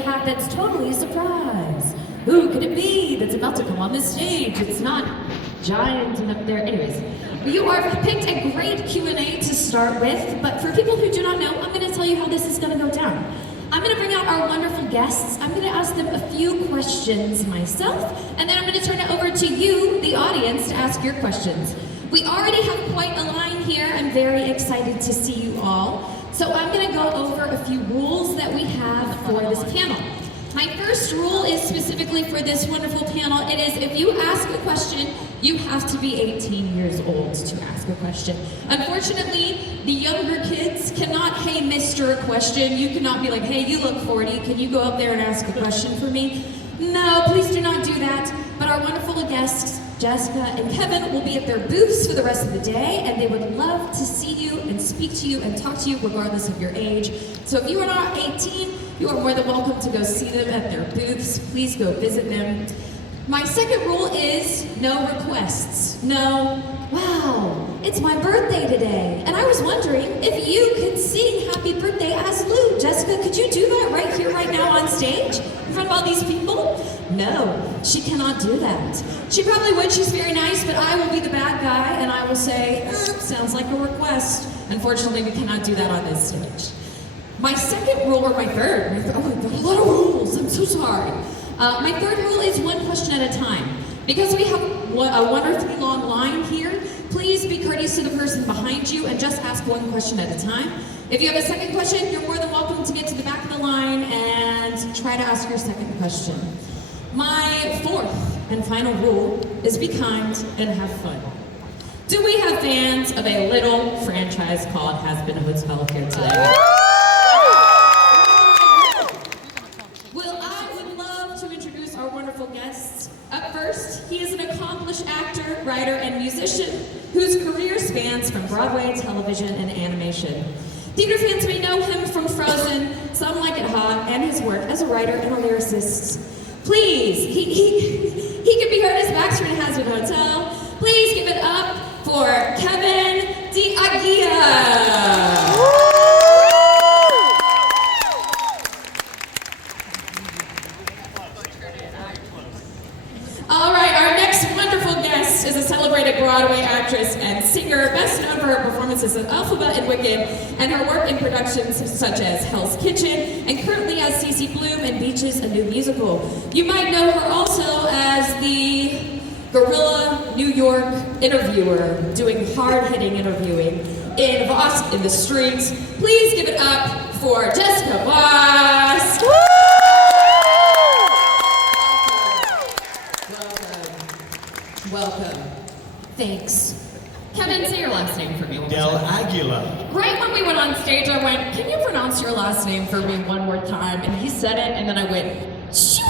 hat that's totally a surprise. Who could it be that's about to come on this stage? It's not giant and up there. Anyways, you have picked a great Q&A to start with, but for people who do not know, I'm going to tell you how this is going to go down. I'm going to bring out our wonderful guests. I'm going to ask them a few questions myself, and then I'm going to turn it over to you, the audience, to ask your questions. We already have quite a line here. I'm very excited to see you all. So I'm going to go over a few rules that we have for this panel. My first rule is specifically for this wonderful panel. It is if you ask a question, you have to be 18 years old to ask a question. Unfortunately, the younger kids cannot, hey, mister, a question. You cannot be like, hey, you look 40. Can you go up there and ask a question for me? No, please do not do that. But our wonderful guests, Jessica and Kevin, will be at their booths for the rest of the day, and they would love to see you and speak to you and talk to you regardless of your age. So if you are not 18, you are more than welcome to go see them at their booths. Please go visit them. My second rule is no requests. No, wow, it's my birthday today, and I was wondering if you could sing happy birthday as Lou. Jessica, could you do that right here, right now on stage in front of all these people? No, she cannot do that. She probably would, she's very nice, but I will be the bad guy and I will say, sounds like a request. Unfortunately, we cannot do that on this stage. My second rule, or my third, oh, a lot of rules, I'm so sorry. My third rule is one question at a time. Because we have a 1 or 3 long line here, please be courteous to the person behind you and just ask one question at a time. If you have a second question, you're more than welcome to get to the back of the line and try to ask your second question. My fourth and final rule is be kind and have fun. Do we have fans of a little franchise called Hazbin Hotel here today? Well, I would love to introduce our wonderful guests. Up first, he is an accomplished actor, writer, and musician whose career spans from Broadway, television, and animation. Theater fans may know him from Frozen, Some Like It Hot, and his work as a writer and a lyricist. Please, he can be heard as Baxter in Hazbin Hotel. Please give it up for Kevin D'Aguia. All right, our next wonderful guest is a celebrated Broadway actress and singer, best known for her performances in Elphaba and Wicked, and her work in productions such as Hell's Kitchen, and currently as Cece Bloom in Beaches, a new musical. You might know her also as the guerrilla New York interviewer, doing hard-hitting interviewing in Voss in the Streets. Please give it up for Jessica Voss. Welcome. Thanks. Kevin, say your last name for me one more time. Aguila. Right when we went on stage, I went, can you pronounce your last name for me one more time? And he said it, and then I went, shoo!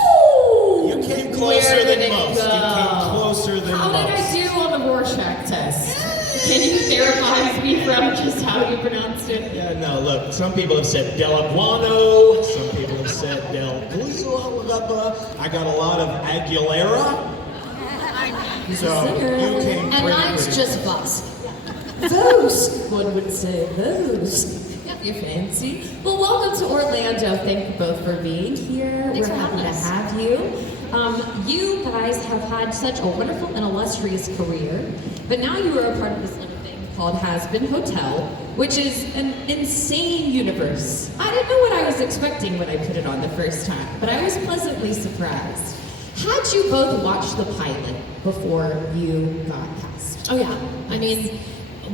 You came closer than most. You came closer than most. How did I do on the Rorschach test? Can you verify me from just how you pronounced it? Yeah, no, look, some people have said Delaguano, some people have said Del Glio, I got a lot of Aguilera. So you came and mine's just Voss. Those, one would say, those. You fancy. Well, welcome to Orlando. Thank you both for being here. We're happy to have you. You guys have had such a wonderful and illustrious career, but now you are a part of this little thing called Hazbin Hotel, which is an insane universe. I didn't know what I was expecting when I put it on the first time, but I was pleasantly surprised. Had you both watched the pilot before you got cast? Oh yeah, I mean,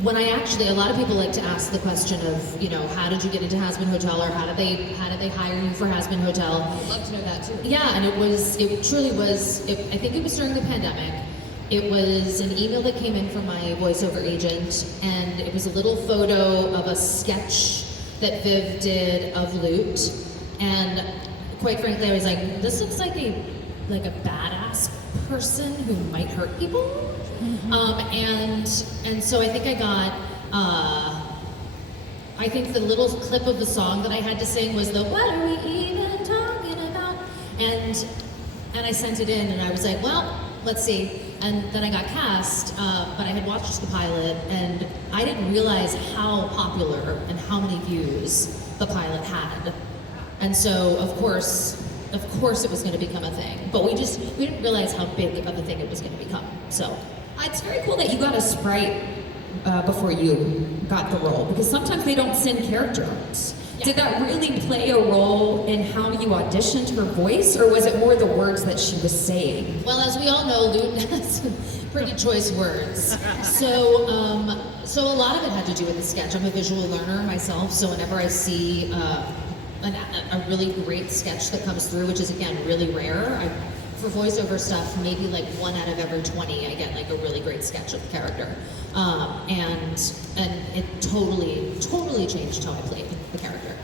when I actually, a lot of people like to ask the question of, you know, how did you get into Hazbin Hotel, or how did they hire you for Hazbin Hotel? I'd love to know that too. Yeah, and it truly was, I think it was during the pandemic. It was an email that came in from my voiceover agent, and it was a little photo of a sketch that Viv did of Loot, and quite frankly, I was like, this looks like a badass person who might hurt people. And so I think I got, I think the little clip of the song that I had to sing was the "What are we even talking about?" And I sent it in, and I was like, well, let's see. And then I got cast, but I had watched the pilot, and I didn't realize how popular and how many views the pilot had. And so, of course, of course it was going to become a thing. But we didn't realize how big of a thing it was going to become. So It's very cool that you got a sprite before you got the role, because sometimes they don't send character arts. Yeah. Did that really play a role in how you auditioned her voice, or was it more the words that she was saying? well, as we all know, Luton has pretty choice words. So a lot of it had to do with the sketch. I'm a visual learner myself, so whenever I see a really great sketch that comes through, which is again really rare, for voiceover stuff, maybe like 1 out of every 20, I get like a really great sketch of the character, and it totally changed how I played the character.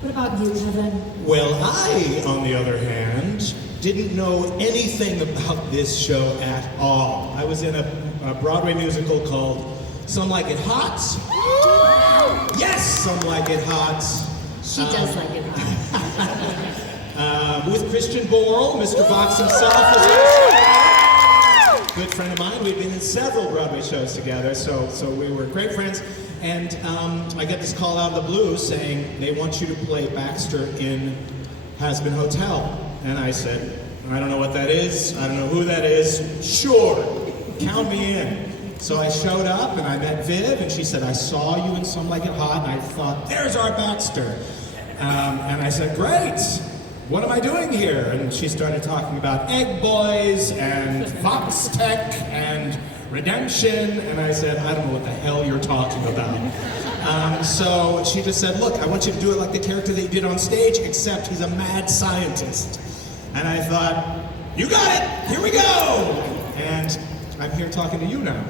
What about you, Kevin? Well, I, on the other hand, didn't know anything about this show at all. I was in a Broadway musical called Some Like It Hot. Yes, Some Like It Hot. She does like it hot. With Christian Borle, Mr. Vox himself is a good friend of mine. We've been in several Broadway shows together, so we were great friends. And I get this call out of the blue saying they want you to play Baxter in Hazbin Hotel. And I said, I don't know what that is. I don't know who that is. Sure, count me in. So I showed up and I met Viv, and she said, I saw you in Some Like It Hot, and I thought, there's our Baxter. And I said, great. What am I doing here? And she started talking about Egg Boys and Fox Tech and Redemption, and I said, I don't know what the hell you're talking about. So she just said, look, I want you to do it like the character that you did on stage, except he's a mad scientist. And I thought, you got it, here we go! And I'm here talking to you now.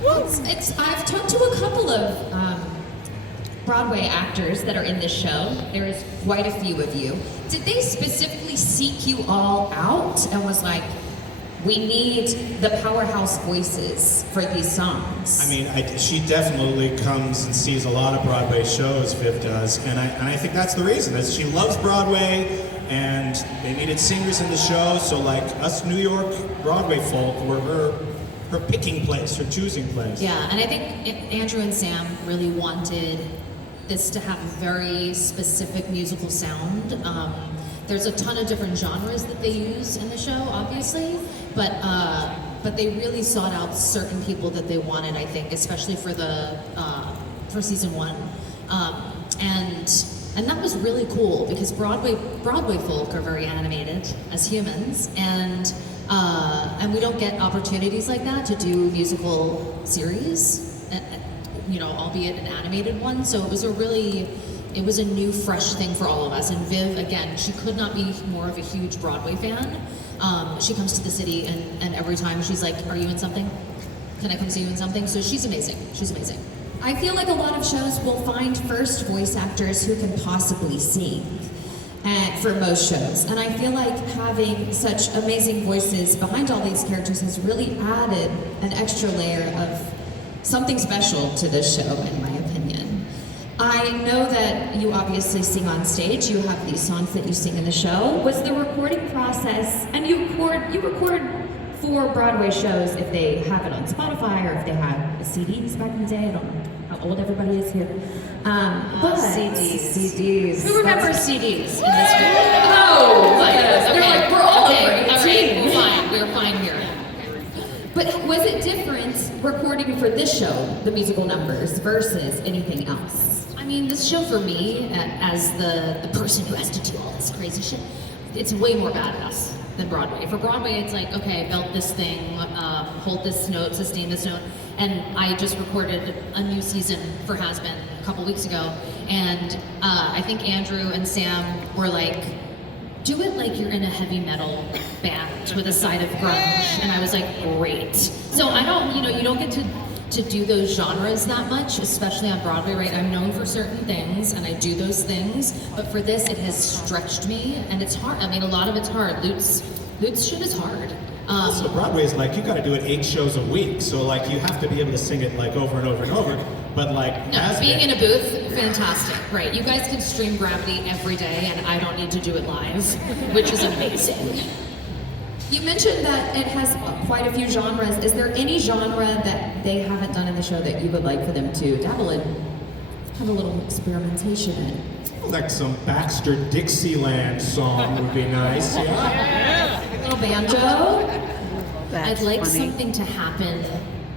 Well, I've talked to a couple of Broadway actors that are in this show. There is quite a few of you. Did they specifically seek you all out and was like, we need the powerhouse voices for these songs? I mean, she definitely comes and sees a lot of Broadway shows, Viv does, and I think that's the reason, is she loves Broadway, and they needed singers in the show, so like us New York Broadway folk were her picking place, her choosing place. Yeah, and I think Andrew and Sam really wanted this to have a very specific musical sound. There's a ton of different genres that they use in the show, obviously, but they really sought out certain people that they wanted, I think, especially for for season 1, and that was really cool because Broadway folk are very animated as humans, and we don't get opportunities like that to do musical series, albeit an animated one. So it was a new, fresh thing for all of us. And Viv, again, she could not be more of a huge Broadway fan. She comes to the city, and every time she's like, are you in something? Can I come see you in something? So she's amazing. She's amazing. I feel like a lot of shows will find first voice actors who can possibly sing for most shows. And I feel like having such amazing voices behind all these characters has really added an extra layer of something special to this show, in my opinion. I know that you obviously sing on stage. You have these songs that you sing in the show. Was the recording process, and you record for Broadway shows if they have it on Spotify or if they had CDs back in the day. I don't know how old everybody is here. But CDs. Who remembers CDs? Oh, they're like, we're all over 18. All right, we're fine here. But was it different recording for this show, the musical numbers, versus anything else? I mean, this show for me, as the person who has to do all this crazy shit, it's way more badass than Broadway. For Broadway, it's like, okay, belt this thing, hold this note, sustain this note. And I just recorded a new season for Hazbin a couple weeks ago, and I think Andrew and Sam were like, do it like you're in a heavy metal band with a side of grunge. And I was like, great. So I don't, you don't get to do those genres that much, especially on Broadway, right? I'm known for certain things, and I do those things, but for this, it has stretched me, and it's hard. I mean, a lot of it's hard. Lutz shit is hard. So Broadway is like, you gotta do it 8 shows a week, so like you have to be able to sing it like over and over and over, but like... being in a booth, fantastic, right? You guys can stream Gravity every day, and I don't need to do it live, which is amazing. You mentioned that it has quite a few genres. Is there any genre that they haven't done in the show that you would like for them to dabble in? Have a little experimentation in? Like some Baxter Dixieland song would be nice. Yeah. A little banjo. I'd like something to happen.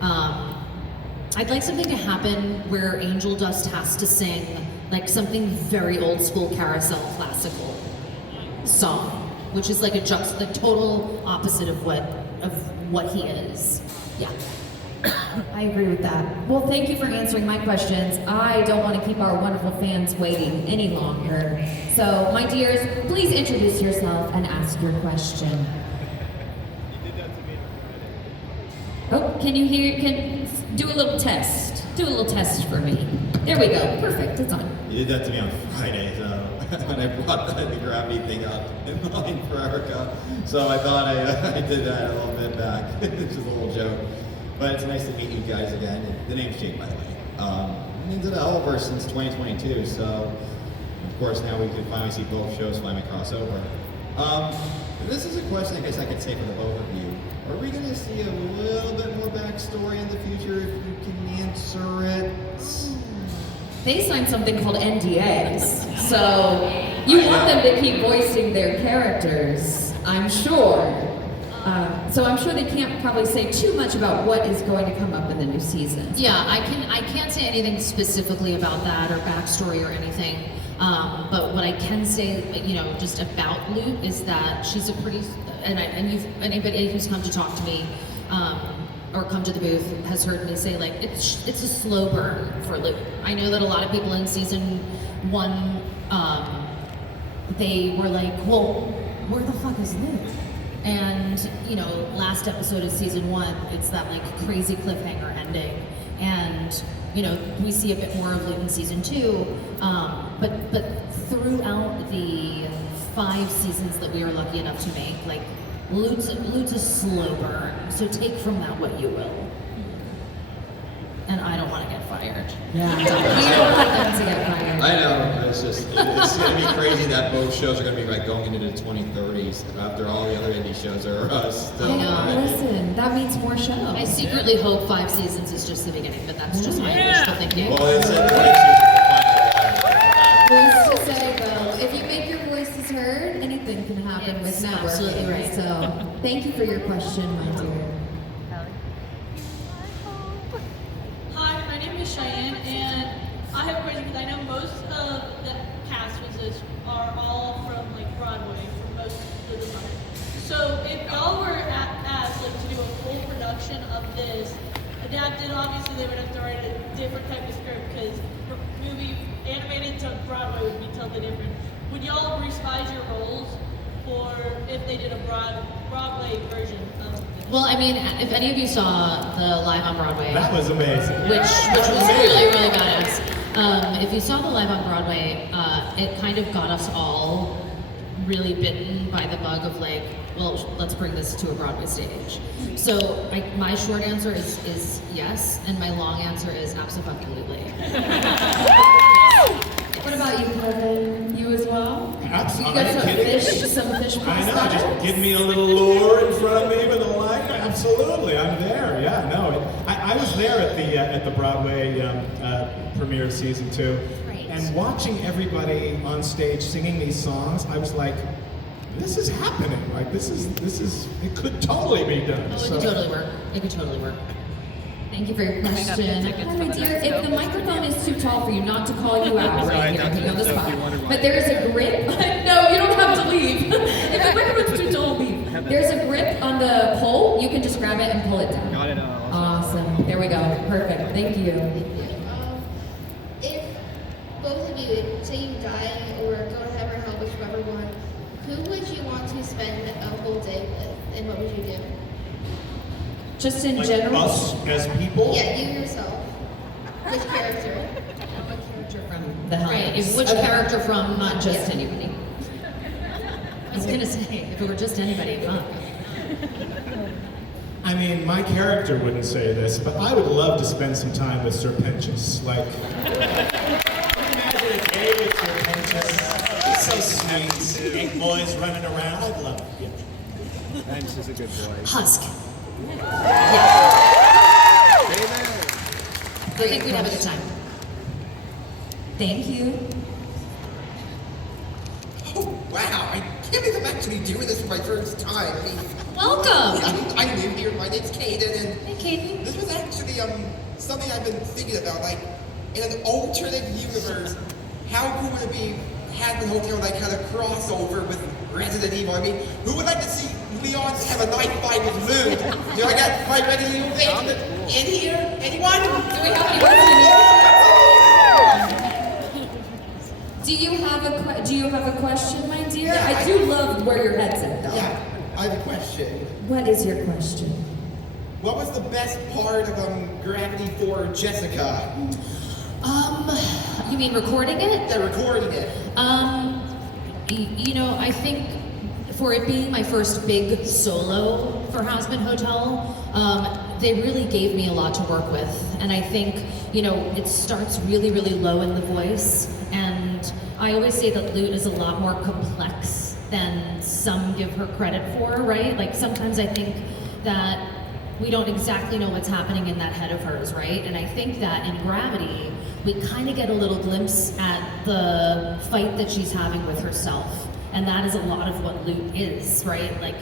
I'd like something to happen where Angel Dust has to sing like something very old school carousel classical song, which is like the total opposite of what he is. Yeah. I agree with that. Well, thank you for answering my questions. I don't want to keep our wonderful fans waiting any longer. So, my dears, please introduce yourself and ask your question. Oh, can you hear? Can do a little test. Do a little test for me. There we go. Perfect. It's on. You did that to me on Friday, so when I brought the gravity thing up in line for Erica. So I thought I did that a little bit back. It's just a little joke. But it's nice to meet you guys again. The name's Jake, by the way. I've been into the Hellverse since 2022, so of course now we can finally see both shows finally cross over. This is a question I guess I could say for the both of you. Are we going to see a little bit more backstory in the future if you can answer it? They signed something called NDAs, so you want them to keep voicing their characters, I'm sure. So I'm sure they can't probably say too much about what is going to come up in the new season. Yeah, I can't say anything specifically about that or backstory or anything. But what I can say, just about Lute is that she's a pretty, anybody who's come to talk to me or come to the booth has heard me say like it's a slow burn for Lute. I know that a lot of people in season 1, they were like, well, where the fuck is Lute? And last episode of season 1, it's that like crazy cliffhanger ending, and we see a bit more of Lute in season 2. But throughout the 5 seasons that we were lucky enough to make, like Lute's a slow burn. So take from that what you will. And I don't want to get fired. Yeah. You don't want them to get fired. I know, it's gonna be crazy that both shows are gonna be like going into the 2030s after all the other indie shows are still. I know, listen, that means more shows. I secretly hope 5 seasons is just the beginning, but that's just my wishful thinking. Well, it's Who's to say though, if you make your voices heard, anything can happen with It's networking. absolutely right. So, thank you for your question, my dear. Hi, my name is Cheyenne, and I have a question because I know most of the cast are all from like Broadway for most of the time. So if y'all were asked like to do a full production of this, adapted, obviously they would have to write a different type of script because movie animated to Broadway would be totally different. Would y'all revise your roles, or if they did a Broadway version of this? Well, I mean, if any of you saw the Live on Broadway, That was amazing. which was really, really badass. If you saw the Live on Broadway, it kind of got us all really bitten by the bug of like, well, let's bring this to a Broadway stage. So my short answer is yes, and my long answer is absolutely. What about you, Kevin? You as well? Absolutely. You got some fish I know, prosthetics? just give me a little lure in front of me with a light. Absolutely, I'm there. Yeah, no, I was there at the Broadway premiere of season 2, Right. and watching everybody on stage singing these songs, I was like, this is happening. Like this is it could totally be done. Oh, it could totally work. It could totally work. Thank you for your question. Hi, my dear. If the microphone is too tall for you, not to call you out right here, put you on the spot. But there is a grip. No, you don't have to leave. If the microphone's too tall, leave. There's a grip on the pole. You can just grab it and pull it down. Got it. Awesome. There we go. Perfect. Thank you. If both of you, say you die or go to heaven or hell, whichever one, who would you want to spend a whole day with, and what would you do? Just in Like general. us as people. Yeah, you yourself. Which character? What character from the hell? Right. Which character from? Not just Yeah. anybody. I was gonna say, if it were just anybody, fuck. I mean, my character wouldn't say this, but I would love to spend some time with Serpentius. Like, imagine a day with Serpentius. He's so sweet. 8 boys running around. I'd love it. Yeah. Thanks, is a good boy. Husk. Stay there. I think we'd have a good time. Thank you. Wow, I can't believe I'm actually doing this for my first time. I mean, Welcome. I'm new here. My name's Caden, and Hey, Katie. this was actually something I've been thinking about. Like, in an alternate universe, how cool would it be? Hazbin Hotel like had a crossover with Resident Evil. I mean, who would like to see Leon have a knife fight with Lou? Do I got my Resident Evil fans in here? Anyone? Do we have any resident? Do you have a question, my dear? I do love where your head's at, though. Yeah, I have a question. What is your question? What was the best part of Gravity for Jessica? You mean recording it? Yeah, recording it. You know, I think for it being my first big solo for Hazbin Hotel, they really gave me a lot to work with. And I think, you know, it starts really, really low in the voice. And I always say that Lute is a lot more complex than some give her credit for, right? Like sometimes I think that we don't exactly know what's happening in that head of hers, right? And I think that in Gravity, we kind of get a little glimpse at the fight that she's having with herself. And that is a lot of what Lute is, right? Like,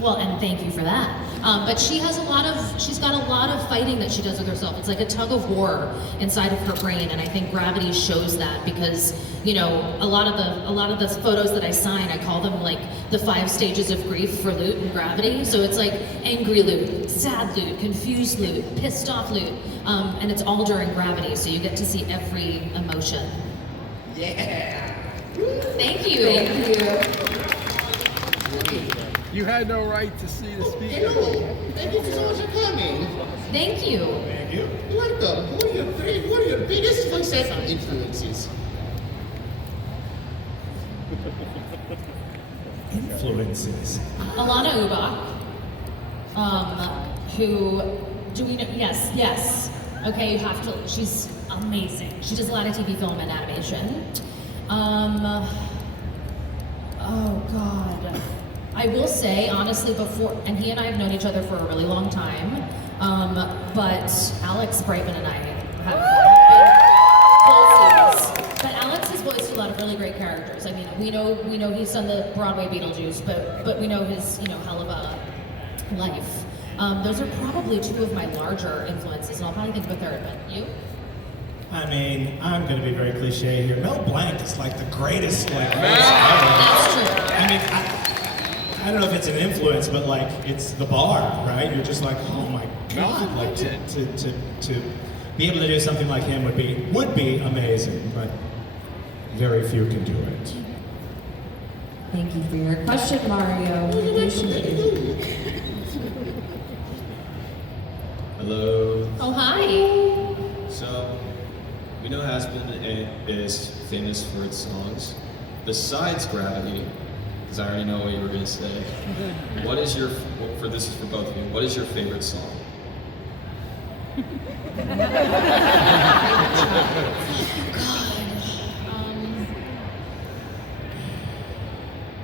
well, and thank you for that. But she's got a lot of fighting that she does with herself. It's like a tug of war inside of her brain, and I think Gravity shows that because, you know, a lot of the photos that I sign, I call them like the 5 stages of grief for Lute and Gravity. So it's like angry Lute, sad Lute, confused Lute, pissed off Lute, and it's all during Gravity, so you get to see every emotion. Yeah. Thank you. You had no right to see the speaker. Hello. Thank you so much for coming. Thank you. Thank you. Welcome. What are your biggest voice acting influences? Influences. Alana Ubach, who, do we know, yes. Okay, you have to, she's amazing. She does a lot of TV, film, and animation. Oh God. I will say, honestly, before, and he and I have known each other for a really long time, but Alex Brightman and I have been close. But Alex has voiced a lot of really great characters. I mean, we know he's done the Broadway Beetlejuice, but we know his, you know, hell of a life. Those are probably 2 of my larger influences, and I'll probably think of a third, but you? I mean, I'm going to be very cliche here. Mel Blanc is like the greatest voice ever. That's true. I mean, I don't know if it's an influence, but like it's the bar, right? You're just like, oh my God, like to be able to do something like him would be amazing, but very few can do it. Thank you for your question, Mario. Hello. Oh, hi. So, we know Hazbin is famous for its songs. Besides Gravity, because I already know what you were going to say, what is your, this is for both of you, what is your favorite song?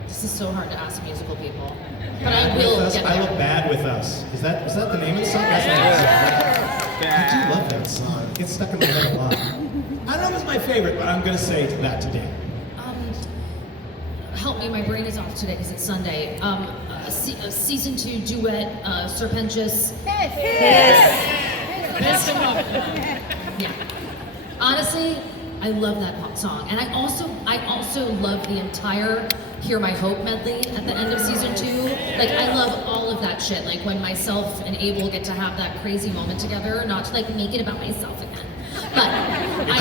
This is so hard to ask musical people. But I will get I there. Look Bad With Us. Was that the name of the song? That's the name of the song. I do love that song. It gets stuck in my head a lot. I don't know if it's my favorite, but I'm going to say that today. Help me, my brain is off today because it's Sunday. A season 2 duet, Serpentious. Yeah. Honestly, I love that pop song, and I also love the entire Hear My Hope medley at the end of season 2. Like, I love all of that shit. Like when myself and Abel get to have that crazy moment together, not to like make it about myself again. But I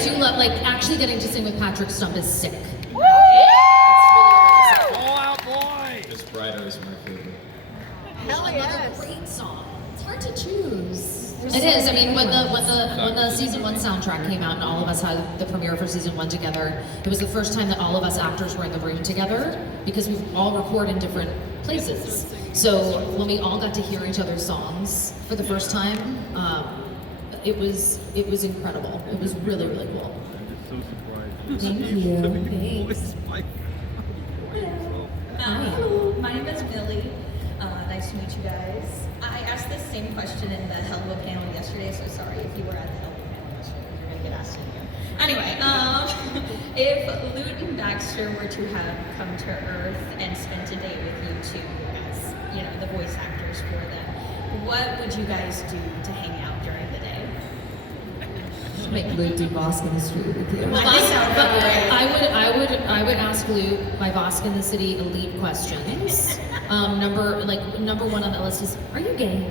do love like actually getting to sing with Patrick Stump is sick. All out boy! This Brighter is my favorite. Another great song. It's hard to choose. It is. I mean, when the season 1 soundtrack came out and all of us had the premiere for season 1 together, it was the first time that all of us actors were in the room together because we all record in different places. So when we all got to hear each other's songs for the first time, it was incredible. It was really, really cool. I'm just so surprised. Thank you. Voice, my- Hello, my name is Millie. Nice to meet you guys. I asked this same question in the Helva panel yesterday, so sorry if you were at the Helva panel yesterday, you're gonna get asked it again. Anyway, if Lute and Baxter were to have come to Earth and spent a day with you two as, you know, the voice actors for them, what would you guys do to hang out during the day? Make Luke do Bosk in the Street with you. Well, I think that would be great. I would ask Luke my Bosk in the City elite questions. Number one on that list is, are you gay?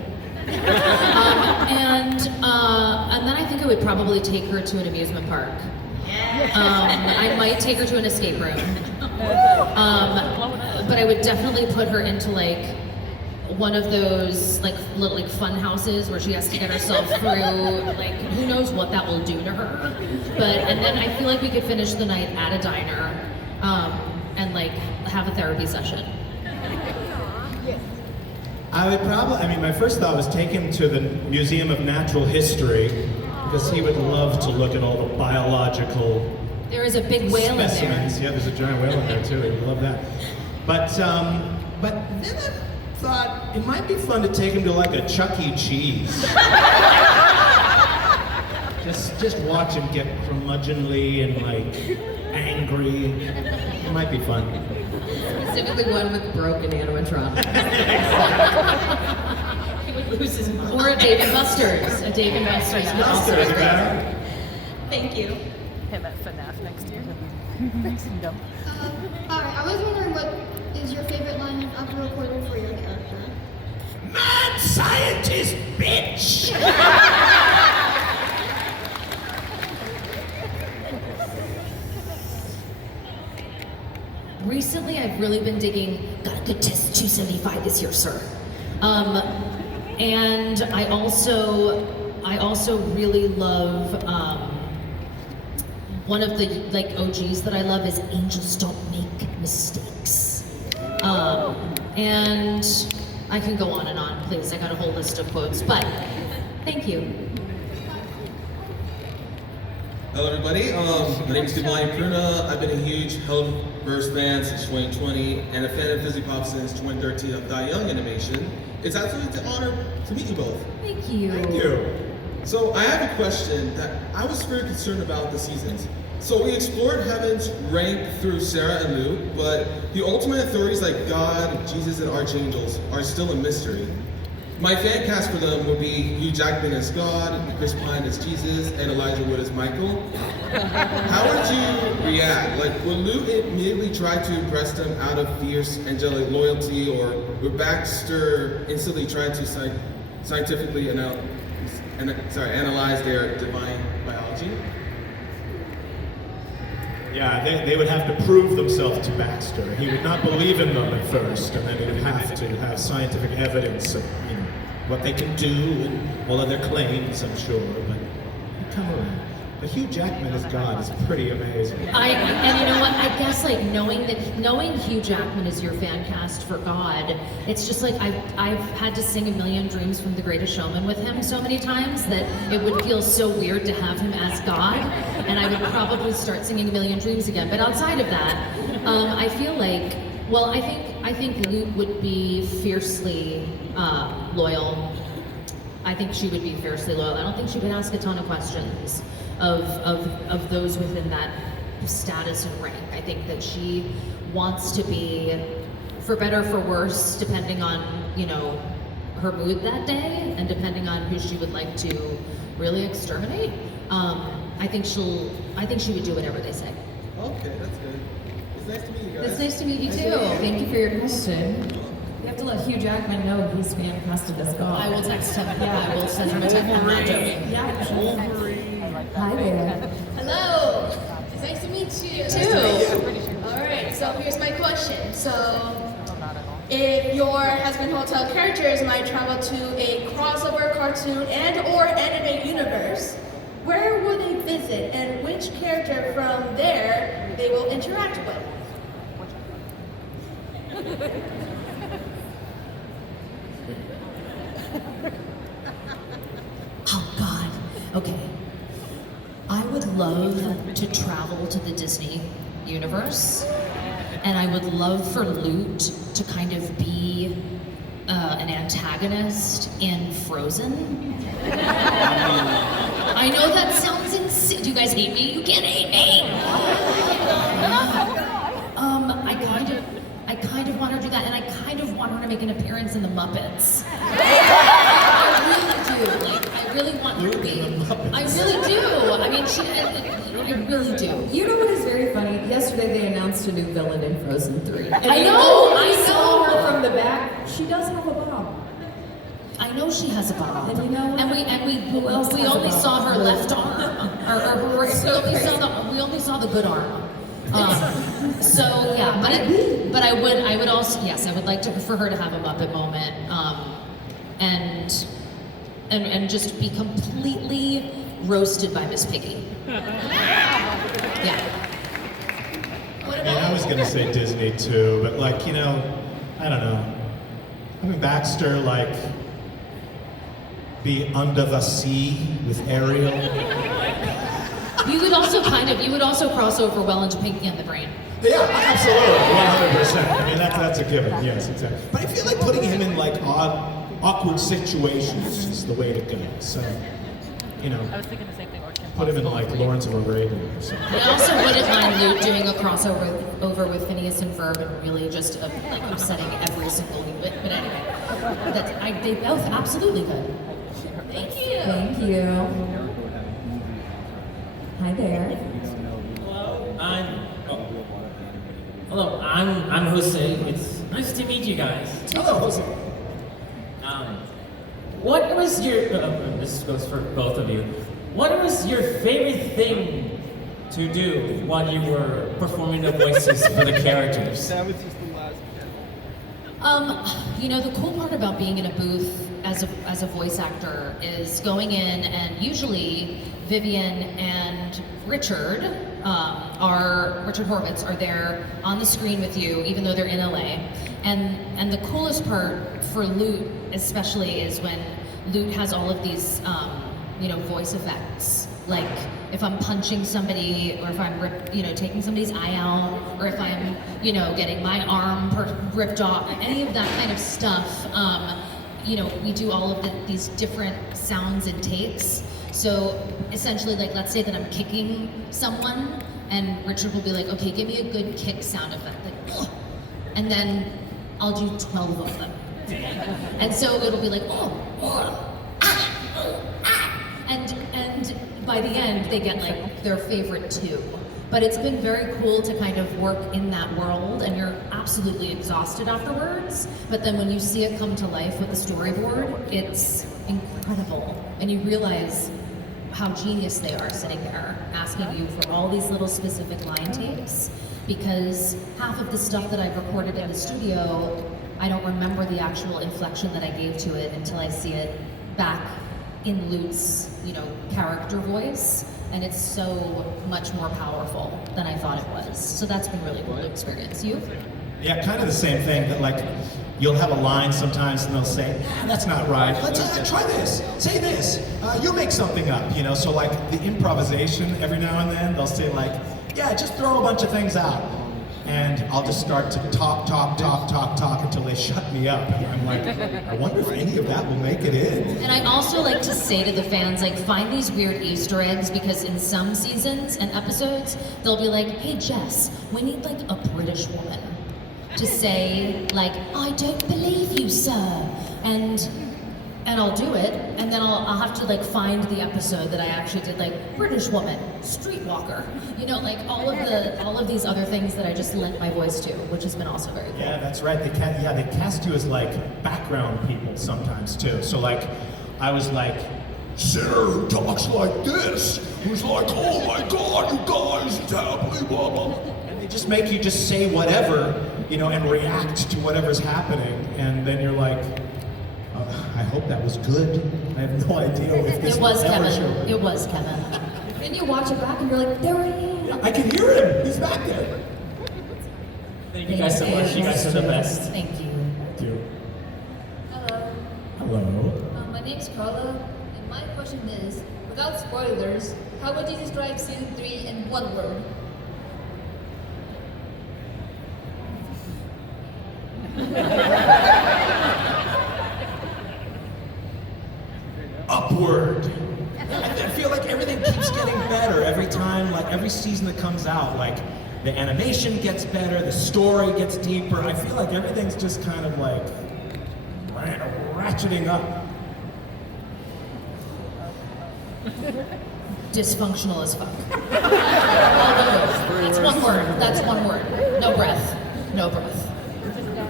And then I think I would probably take her to an amusement park. I might take her to an escape room. But I would definitely put her into like one of those like little like fun houses where she has to get herself through, like who knows what that will do to her. And then I feel like we could finish the night at a diner and like have a therapy session. My first thought was take him to the Museum of Natural History, because he would love to look at all the biological There is a big whale specimens. in there. Yeah, there's a giant whale in there too. He would love that. But then I thought it might be fun to take him to like a Chuck E. Cheese. just watch him get curmudgeonly and like angry. It might be fun. Specifically one with broken animatronics. He would lose his mind. Or a Dave and Buster's. A Dave and Buster's would also be great. Thank you. Him at FNAF next year. Alright, I was wondering what is your favorite line of upper recording for your character? Mad scientist, bitch! Recently, I've really been digging, got a good test 275 this year, sir. And I also really love, one of the like OGs that I love is Angels Don't Make Mistakes. And I can go on and on, please. I got a whole list of quotes, but thank you. Hello everybody, my name is Devine Pruna. I've been a huge Hellverse fan since 2020 and a fan of Fizzy Pop since 2013 of Die Young animation. It's absolutely an honor to meet you both. Thank you. Thank you. So I have a question that I was very concerned about the seasons. So we explored Heaven's rank through Sarah and Luke, but the ultimate authorities like God, Jesus, and archangels are still a mystery. My fan cast for them would be Hugh Jackman as God, Chris Pine as Jesus, and Elijah Wood as Michael. How would you react? Like, would Luke immediately try to impress them out of fierce angelic loyalty, or would Baxter instantly try to scientifically analyze their divine biology? Yeah, they would have to prove themselves to Baxter. He would not believe in them at first, and then he would have to have scientific evidence of what they can do and all of their claims, I'm sure. But he'd come around. But Hugh Jackman as God is pretty amazing. And you know what? I guess like knowing Hugh Jackman is your fan cast for God, it's just like I've had to sing A Million Dreams from The Greatest Showman with him so many times that it would feel so weird to have him as God, and I would probably start singing A Million Dreams again. But outside of that, I feel like, well, I think Luke would be fiercely loyal. I think she would be fiercely loyal. I don't think she would ask a ton of questions of those within that status and rank. I think that she wants to be, for better or for worse, depending on, her mood that day and depending on who she would like to really exterminate. I think she would do whatever they say. Okay, that's good. It's nice to meet you guys. It's nice to meet you too. Thank you for your question. You have to let Hugh Jackman know he's fan casted as God. I will text him. Yeah, I will send him a text. I'm not joking. Yeah. Hi there. Hello! It's nice to meet you. Too. Alright, so here's my question. So, if your Hazbin Hotel characters might travel to a crossover cartoon and or anime universe, where will they visit and which character from there they will interact with? Oh God. Okay. I would love to travel to the Disney universe, and I would love for Lute to kind of be an antagonist in Frozen. I know that sounds insane. Do you guys hate me? You can't hate me. kind of want her to do that, and I kind of want her to make an appearance in the Muppets. I really do. Like, I really want her to be. I really do. I mean, I really do. You know what is very funny? Yesterday they announced a new villain in Frozen 3. And I know, I saw know. her from the back. She does have a bob. I know she has a bob. And you know what? We else has a only bob? saw her left arm, we only saw the good arm. So yeah, but I would also, yes, I would like for her to have a Muppet moment, and just be completely roasted by Miss Piggy. Yeah. I mean, I was gonna say Disney too, but like, you know, I don't know. Having Baxter like be under the sea with Ariel. You would also cross over well into Pinky and the Brain. Yeah, absolutely, 100%. I mean, that's a given. Yes, exactly. But I feel like putting him in like awkward situations is the way to go. So, you know, I was thinking the same thing. put him in like Lawrence of Arabia or something. I also wouldn't mind Luke doing a crossover with Phineas and Ferb and really just like upsetting every single bit. But anyway, they both absolutely could. Thank you. Thank you. Hi there. Hello, I'm Jose. It's nice to meet you guys. Hello, Jose. What was your? This goes for both of you. What was your favorite thing to do while you were performing the voices for the characters? That was just the last You know, the cool part about being in a booth as a voice actor is going in, and usually Vivian and Richard Horvitz are there on the screen with you, even though they're in LA. And the coolest part for Lute especially is when Lute has all of these voice effects. Like if I'm punching somebody, or if I'm taking somebody's eye out, or if I'm getting my arm ripped off, any of that kind of stuff. We do all of these different sounds and takes. So essentially, like, let's say that I'm kicking someone, and Richard will be like, okay, give me a good kick sound effect, like, ugh. And then I'll do 12 of them. And so it'll be like, and by the end, they get like their favorite two. But it's been very cool to kind of work in that world, and you're absolutely exhausted afterwards. But then when you see it come to life with the storyboard, it's incredible. And you realize how genius they are sitting there asking you for all these little specific line takes, because half of the stuff that I've recorded in the studio, I don't remember the actual inflection that I gave to it until I see it back in Lute's, character voice. And it's so much more powerful than I thought it was. So that's been really cool to experience. You? Yeah, kind of the same thing, that like, you'll have a line sometimes and they'll say, that's not right, let's try this, say this, you make something up, so like the improvisation every now and then, they'll say like, yeah, just throw a bunch of things out. And I'll just start to talk until they shut me up. And I'm like, I wonder if any of that will make it in. And I also like to say to the fans, like, find these weird Easter eggs, because in some seasons and episodes, they'll be like, hey Jess, we need like a British woman to say like, I don't believe you, sir. And I'll do it, and then I'll have to like find the episode that I actually did, like British woman, streetwalker, like all of these other things that I just lent my voice to, which has been also very cool. Yeah, that's right. They cast you as like background people sometimes too. So like, I was like, Sarah who talks like this, who's like, oh my God, you guys, it's happening, blah blah blah. And they just make you just say whatever, and react to whatever's happening, and then you're like, I hope that was good. I have no idea if this It was ever Kevin. show. It was Kevin. Then you watch it back and you're like, there I am. Yeah, I can hear him. He's back there. Thank you guys so much. You guys are the best. Thank you. Thank you. Hello, Hello. my name is Carla, and my question is, without spoilers, how would you describe season 3 in one word? Upward. I feel like everything keeps getting better every time, like every season that comes out. Like the animation gets better, the story gets deeper. I feel like everything's just kind of like ratcheting up. Dysfunctional as fuck. That's one word. That's one word. No breath. No breath.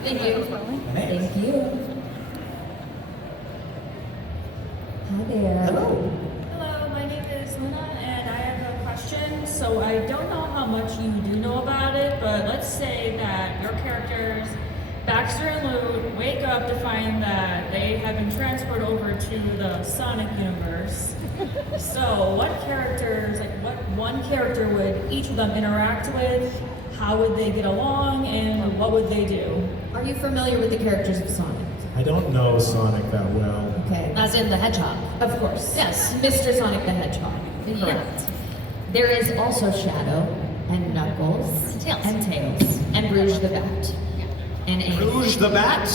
Thank you. Thank you. Hi there. Hello. Hello, my name is Luna, and I have a question. So I don't know how much you do know about it, but let's say that your characters, Baxter and Lou, wake up to find that they have been transferred over to the Sonic universe. So what characters, like what one character would each of them interact with? How would they get along, and what would they do? Are you familiar with the characters of Sonic? I don't know Sonic that well. Okay. As in the hedgehog. Of course. Yes. Mr. Sonic the Hedgehog. Correct. There is also Shadow, and Knuckles, Tails. and Tails, and Rouge the Bat. And Amy. Rouge the Bat?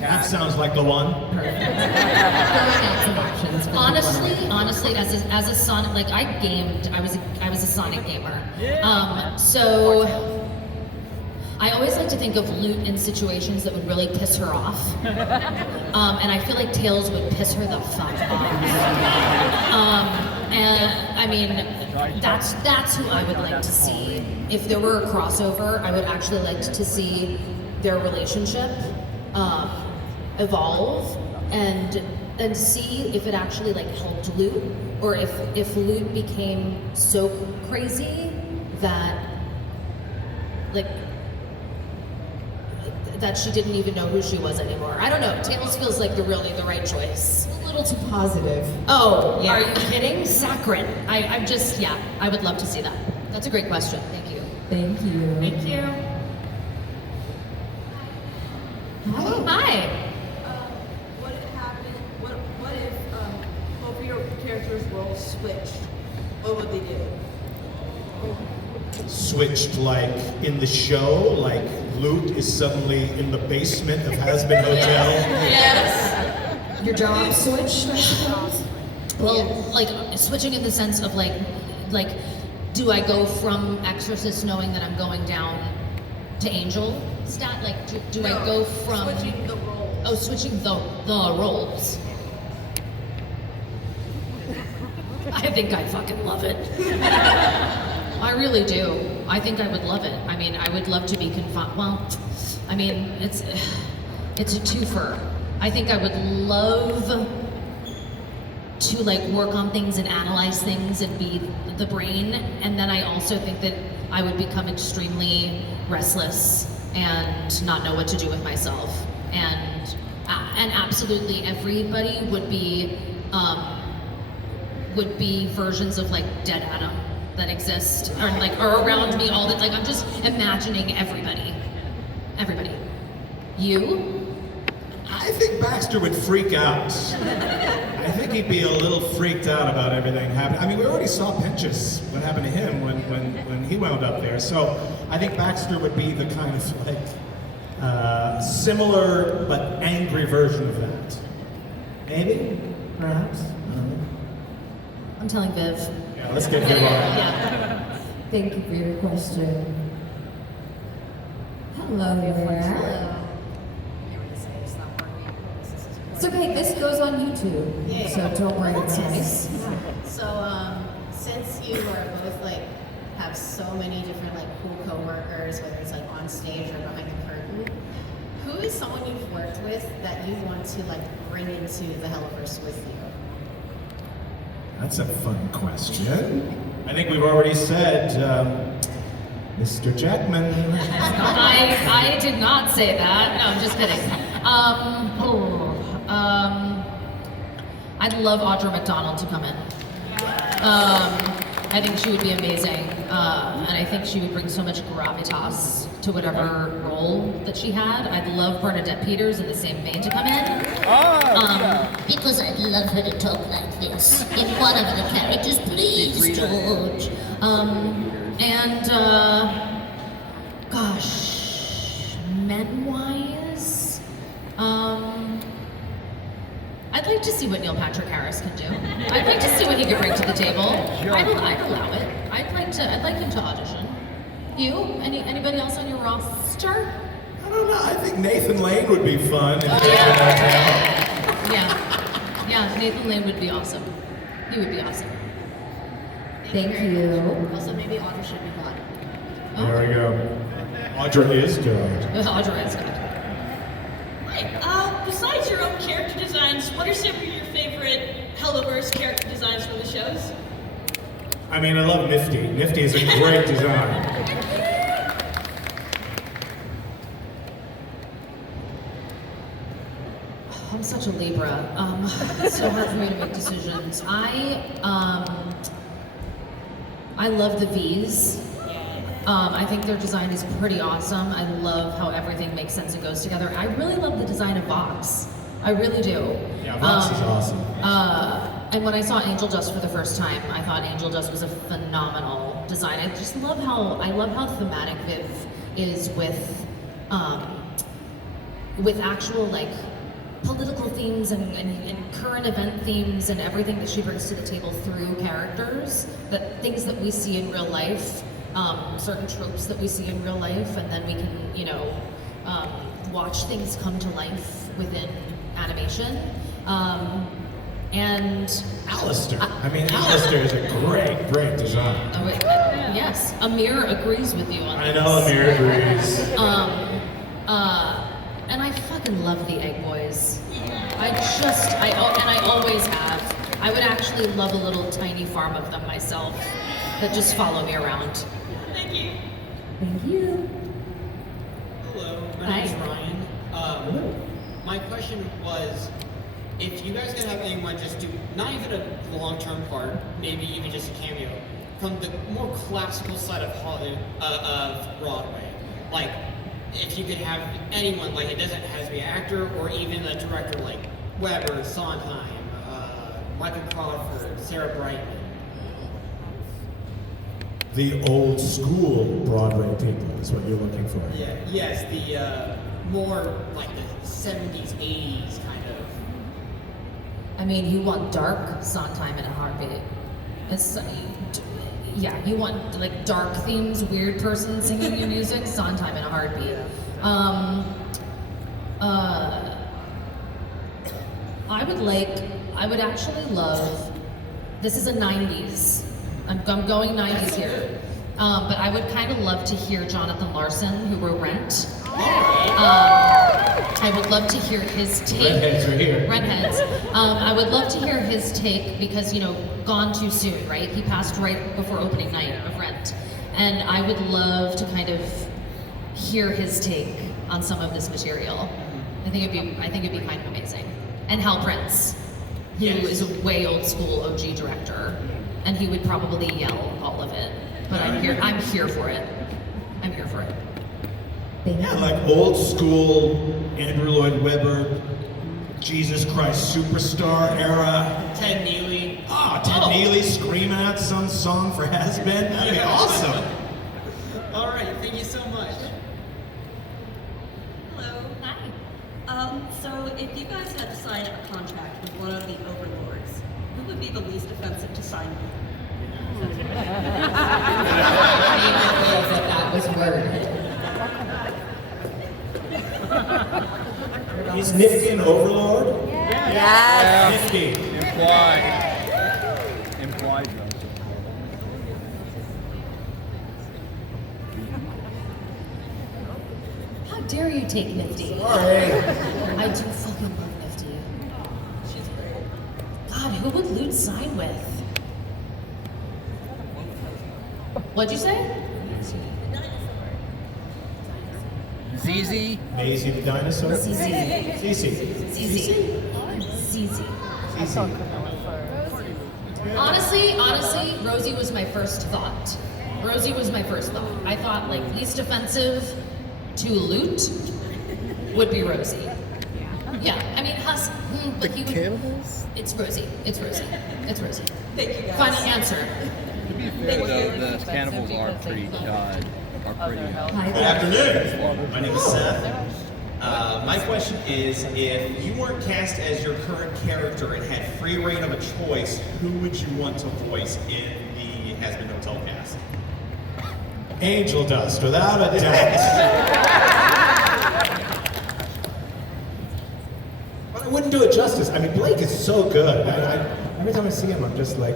That sounds like the one. Perfect. Throwing out some options. for Honestly, as a Sonic, like I gamed, I was a Sonic gamer. So I always like to think of Loot in situations that would really piss her off. And I feel like Tails would piss her the fuck off. And I mean, that's who I would like to see. If there were a crossover, I would actually like to see their relationship evolve and see if it actually like helped Loot, or if Loot became so crazy that like that she didn't even know who she was anymore. I don't know. Tails feels like the right choice. A little too positive. Oh, yeah. Are you kidding? Saccharine. I just, yeah, I would love to see that. That's a great question. Thank you. Thank you. Thank you. Hi. What if both of your characters' roles switched? What would they do? Switched like in the show, like Loot is suddenly in the basement of Hazbin Hotel. Yes. Your job switched, I suppose? Well, like switching in the sense of like, do I go from Exorcist knowing that I'm going down to Angel stat? Like, do I go from switching the roles? Oh, switching the roles. I think I'd fucking love it. I really do. I think I would love it. I mean, I would love to be confined. Well, I mean, it's a twofer. I think I would love to like work on things and analyze things and be the brain. And then I also think that I would become extremely restless and not know what to do with myself. And absolutely everybody would be versions of like Dead Adam that exist or like are around me all the like I'm just imagining everybody. You? I think Baxter would freak out. I think he'd be a little freaked out about everything happening. I mean, we already saw Pinchas, what happened to him when he wound up there. So I think Baxter would be the kind of like similar but angry version of that. Maybe, perhaps. I don't know. I'm telling Viv. Yeah, let's get Viv on. Yeah. Thank you for your question. Hello there. It's okay, this goes on YouTube, so don't worry about it. So, since you are both like have so many different like cool coworkers, whether it's like on stage or behind the curtain, who is someone you've worked with that you want to like bring into the Helliverse with you? That's a fun question. I think we've already said Mr. Jackman. I did not say that. No, I'm just kidding. I'd love Audra McDonald to come in. I think she would be amazing, and I think she would bring so much gravitas to whatever role that she had. I'd love Bernadette Peters in the same vein to come in. Because I'd love her to talk like this in one of the characters, please, George. Gosh, men-wise, I'd like to see what Neil Patrick Harris can do. I'd like to see what he could bring to the table. I'd allow it. I'd like him to audition. You? Anybody else on your roster? I don't know. I think Nathan Lane would be fun. Yeah, Nathan Lane would be awesome. He would be awesome. Thank you. Also, maybe Audra should be gone. There we go. Audra is good. Audra is good. Right. Besides your own character designs, what are some of your favorite Helloverse character designs for the shows? I mean, I love Nifty. Nifty is a great design. I'm such a Libra. It's so hard for me to make decisions. I love the V's. I think their design is pretty awesome. I love how everything makes sense and goes together. I really love the design of Vox. I really do. Yeah, Vox is awesome. And when I saw Angel Dust for the first time, I thought Angel Dust was a phenomenal design. I just love how thematic Viv is with actual like political themes and current event themes and everything that she brings to the table through characters, that things that we see in real life, certain tropes that we see in real life, and then we can, watch things come to life within animation. And Alistair. Alistair is a great design. Oh, wait, yes, Amir agrees with you on I this. know Amir agrees. And I fucking love the Egg Boys. I always have. I would actually love a little tiny farm of them myself that just follow me around. Thank you. Thank you. Hello, my name's Ryan. My question was, if you guys could have anyone just do, not even a long-term part, maybe even just a cameo, from the more classical side of Hollywood, of Broadway, like, if you could have anyone, like it doesn't have to be an actor or even a director like Weber, Sondheim, Michael Crawford, Sarah Brightman. The old school Broadway people is what you're looking for. Yeah, yes, the more like the 70s, 80s kind of. I mean, you want dark Sondheim in a heartbeat. You want like dark themes, weird person singing your music, Sondheim in a heartbeat. I would actually love, this is a 90s, I'm going 90s here, but I would kind of love to hear Jonathan Larson, who wrote Rent. I would love to hear his take. Redheads are here. Redheads. I would love to hear his take because, gone too soon, right? He passed right before opening night of Rent. And I would love to kind of hear his take on some of this material. I think it'd be kind of amazing. And Hal Prince, who is a way old school OG director, and he would probably yell all of it. But I'm here for it. I'm here for it. Yeah, like old school Andrew Lloyd Webber, Jesus Christ Superstar era. Ted Neely. Ted Neely screaming out some song for Hazbin. That'd be awesome. All right, thank you so much. Hello. Hi. So if you guys had to sign a contract with one of the overlords, who would be the least offensive to sign with? That was worded. Is Nifty an overlord? Yes. Nifty. Implied though. How dare you take Nifty? Sorry. I do fucking love Nifty. She's great. God, who would Lute sign with? What'd you say? ZZ. Maisie the dinosaur. ZZ. Honestly, Rosie was my first thought. I thought like least offensive to Lute would be Rosie. Yeah, I mean, but he would. Cannibals? It's Rosie. Thank you guys. Final answer. To be fair though, the cannibals are pretty Good afternoon. My name is Seth. My question is, if you weren't cast as your current character and had free reign of a choice, who would you want to voice in the Hazbin Hotel cast? Angel dust, without a doubt. But I wouldn't do it justice. I mean, Blake is so good. Every time I see him, I'm just like,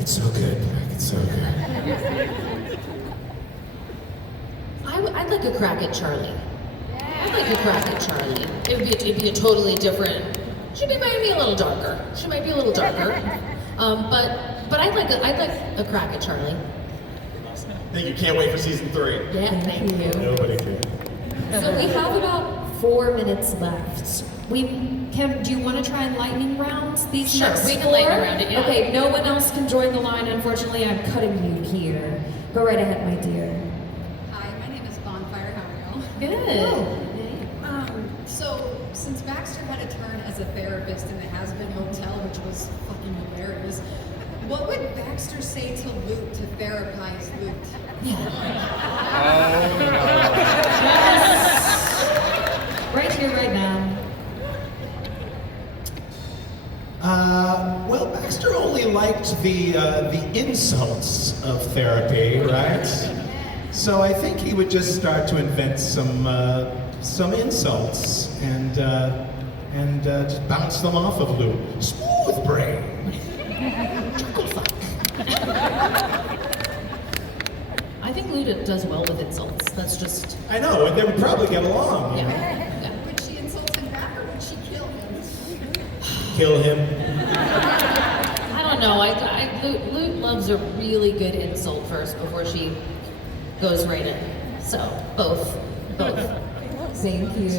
it's so good, Blake, it's so good. I'd like a crack at Charlie. I'd like a crack at Charlie. It'd be a totally different. She might be a little darker. She might be a little darker. But I'd like a crack at Charlie. I think you can't wait for season 3. Yeah, thank you. Nobody can. So we have about 4 minutes left. Do you want to try lightning rounds? These Sure, next we can 4? lightning round it, yeah. Okay, no one else can join the line. Unfortunately, I'm cutting you here. Go right ahead, my dear. Hi, my name is Bonfire. How are you? Good. So, since Baxter had a turn as a therapist in the Hazbin Hotel, which was fucking hilarious, what would Baxter say to Luke to therapize Luke? Right here, right now. Well, Baxter only liked the insults of therapy, right? So I think he would just start to invent some insults and just bounce them off of Luke. Smooth brain. I think Luda does well with insults. That's just. I know, and they would probably get along. Yeah. Would she insult him back or would she kill him? Kill him. I don't know. Luke loves a really good insult first before she goes right in. So both. Thank you.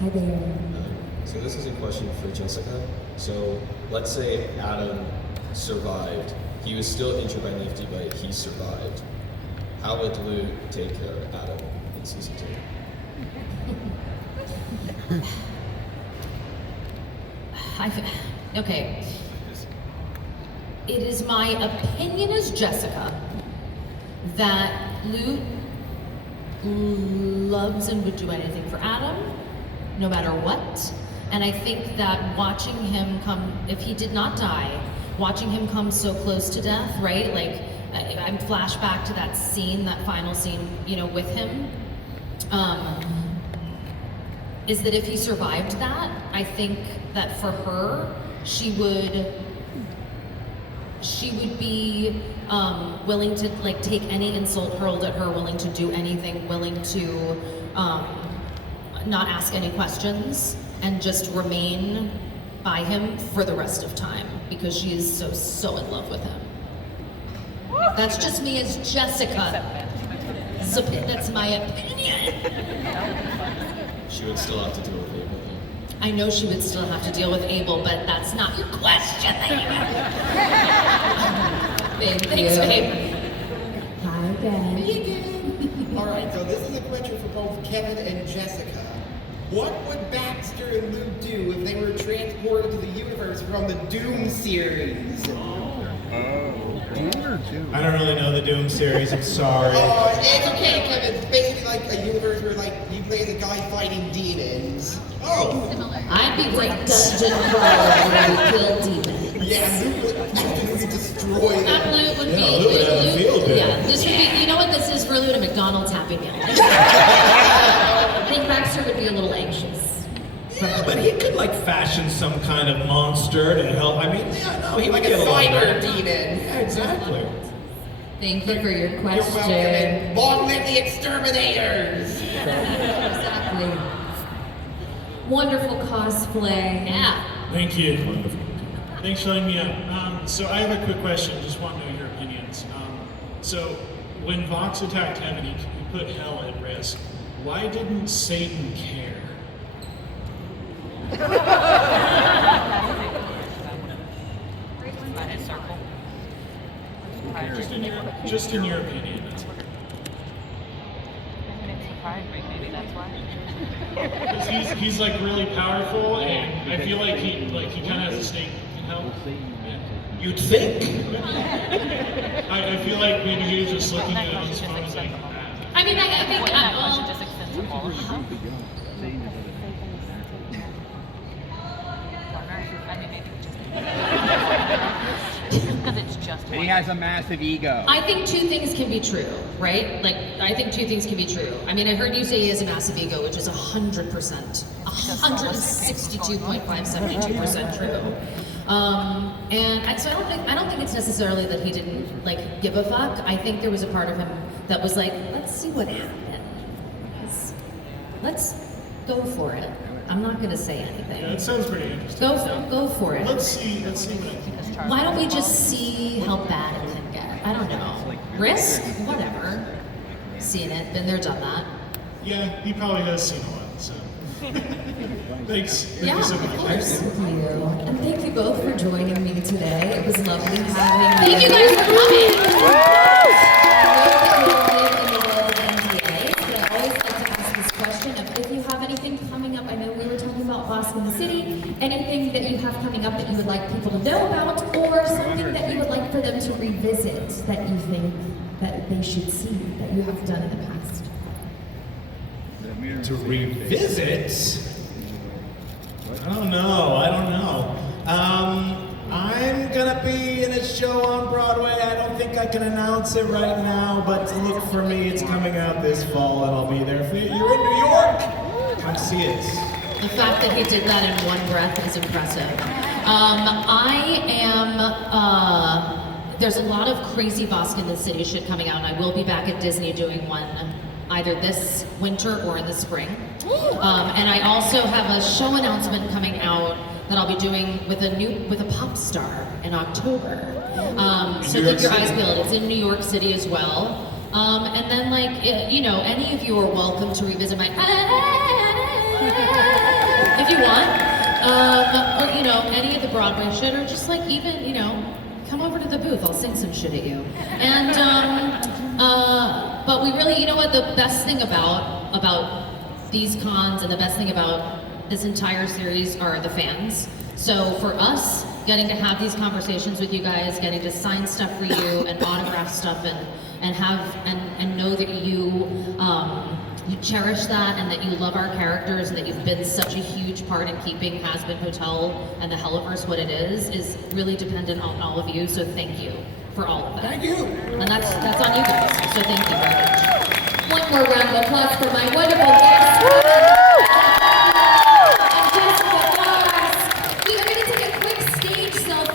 Hi there. So this is a question for Jessica. So let's say Adam survived. He was still injured by Nifty, but he survived. How would Luke take care of Adam in season 2? Okay. It is my opinion as Jessica that Luke loves and would do anything for Adam, no matter what. And I think that watching him come, if he did not die, watching him come so close to death, right? Like, I'm flashback to that scene, that final scene, with him. Is that if he survived that, I think that for her, she would be willing to take any insult hurled at her, willing to do anything, willing to not ask any questions, and just remain by him for the rest of time because she is so in love with him. That's just me as Jessica. That's my opinion. She would still have to deal with Abel. I know she would still have to deal with Abel, but that's not your question that you asked. Thanks, babe. Hi, Ben. Alright, so this is a question for both Kevin and Jessica. What would Baxter and Luke do if they were transported to the universe from the Doom series? I don't really know the Doom series, I'm sorry. It's okay, Kevin. It's basically like a universe where you play as a guy fighting demons. Oh! I'd be great dungeon crawler and kill demons. Yeah, Luke would absolutely destroy them. That Luke would be. Luke would have a field day. Yeah, this would be. You know what this is for Luke? A McDonald's Happy Meal. I think Baxter would be a little anxious. Yeah, but he could fashion some kind of monster to help. I mean, yeah, no, he Like would a get along. cyber demon. Yeah, exactly. Thank you for your You're question. welcome, and long live the exterminators! Exactly. Wonderful cosplay. Yeah. Thank you. Wonderful. Thanks for letting me up. So I have a quick question. Just want to know your opinions. So when Vox attacked heaven, he put hell at risk. Why didn't Satan care? Just in your opinion. That's all. Maybe that's why. Because he's really powerful, and I feel like he kind of has a stake in hell. You'd think. I feel like maybe he was just looking at his phone and like. I mean, I think just extend to all of them. I mean, maybe just because it's just And he has a massive ego. I think two things can be true, right? Like, I think two things can be true. I mean, I heard you say he has a massive ego, which is 100%, 162.572% true. So I don't think it's necessarily that he didn't like give a fuck. I think there was a part of him that was like, let's see what happens. Let's go for it. I'm not gonna say anything. Yeah, that sounds pretty interesting. Go for it. Let's see what I think. Why don't we just see how bad it can get? I don't know. Risk? Whatever. Seen it, been there, done that. Yeah, he probably has seen a lot, so. Thanks. Thank you so much. Of course. Thank you. And thank you both for joining me today. It was lovely having you. Thank you guys for coming. But I always like to ask this question of if you have anything coming up. I know we were talking about Boston the City. Anything that you have coming up that you would like people to know about, or something that you would like for them to revisit that you think that they should see that you have done in the past? To revisit? I don't know. I'm gonna be in a show on Broadway. I don't think I can announce it right now, but look for me. It's coming out this fall, and I'll be there for you. You're in New York. Come see it. The fact that he did that in one breath is impressive. There's a lot of crazy Boston the City shit coming out, and I will be back at Disney doing one either this winter or in the spring. And I also have a show announcement coming out that I'll be doing with a pop star in October. So keep your eyes peeled. It's in New York City as well. And then any of you are welcome to revisit my if you want, or any of the Broadway shit, or just like even come over to the booth. I'll sing some shit at you. And but we really, what the best thing about these cons and the best thing about this entire series are the fans. So for us, getting to have these conversations with you guys, getting to sign stuff for you and autograph stuff and know that you cherish that and that you love our characters and that you've been such a huge part in keeping Hazbin Hotel and the Helliverse what it is really dependent on all of you. So thank you for all of that. Thank you. And that's on you guys. So thank you very much. One more round of applause for my wonderful guests.